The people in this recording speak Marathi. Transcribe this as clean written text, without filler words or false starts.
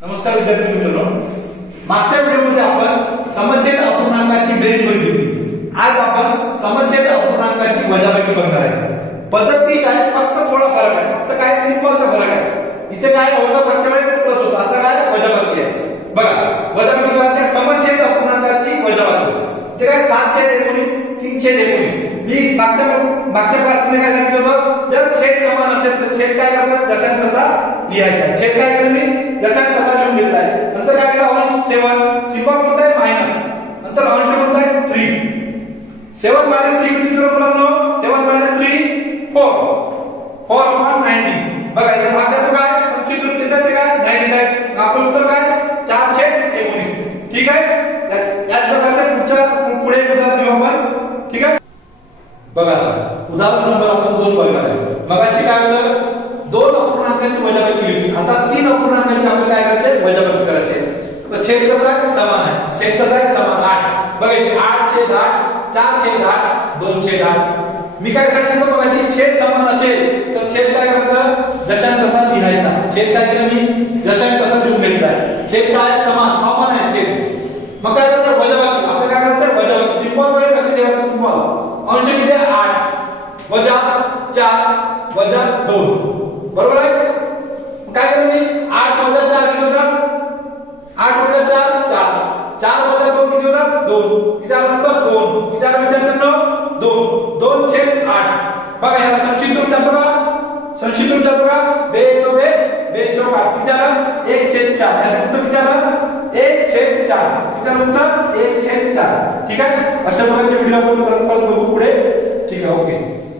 नमस्कार विद्यार्थी मित्रांनो, मागच्या व्हिडिओमध्ये आपण समछेद अपूर्णांकाची बेरीज बघितली होती। आज आपण समछेद अपूर्णांकाची वजाबाकी बघणार आहे। पद्धत तीच आहे, फक्त थोडा फरक आहे। फक्त काय सिंपलचा फरक आहे। इथे काय होतं, मागच्या वेळेस प्लस होता, आता काय वजाबाकी आहे। बघा, वजाबाकी करायची समछेद अपूर्णांकाची वजाबाकी। इथे काय 7/19 3/19। मी मागच्या क्लासमध्ये काय सांगितलं होतं, जर छेद समान असेल तर छेद काय करायचा, जसा तसा लिहायचा। छेद काय केलं मी, जसा तसा लिहून घेतलाय। नंतर काय केलं, अंश 7 सिंबल कोणता आहे मायनस, नंतर अंश कोणता आहे 3। 7 - 3 किती होईल मुलांनो, 7 - 3 4/90। बघा इथे भागाचं काय संचित रूप देतात ते काय नाही देत आहे। आपलं उत्तर काय 4/19। ठीक आहे, याच प्रकारचे पुढे उदाहरण घेऊ आपण। ठीक आहे, बघा उदाहरण नंबर आपण 2 बघणार आहे। मगाशी काय होतं, 2 अपूर्णांकांची वजाबाकी होती, आता 3 अपूर्णांकांची आपल्याला काय करायचे, वजाबाकी करायची। तर छेद कसा आहे, समान आहे। छेद कसा आहे, समान 8। बघा इथे 8/8 4/8 2/8। मी काय सांगितलं बघायची, छेद समान असेल तर छेद काय करायचं, दशांश तसा लिहायचा। छेद काय केलं मी, दशांश तसा लिहून घेतलाय। छेद काय समान कॉमन आहे छेद। मग काय करायचं, वजाबाकी। आपण काय करायचं, वजाबाकी सिंबल मध्ये कसे ठेवायचं, सिंबल अंश किती आहे 8 वजा 4 वजा 2, बरोबर आहे। काय करू मी, 8 - 4 किती होतात, 8 - 4 4, 4 - 2 किती होतात 2, विचारानंतर 2, विचारानंतर 2, 2/8। बघा याला संक्षिप्त रूप जातो का, संक्षिप्त रूप जातो का, बे तो बे बे चौका विचारा 1/4। याचं उत्तर विचारा 1/4, विचार उत्तर 1/4। ठीक आहे, अशा प्रकारचे व्हिडिओ आपण परत बघू पुढे। ठीक आहे, ओके।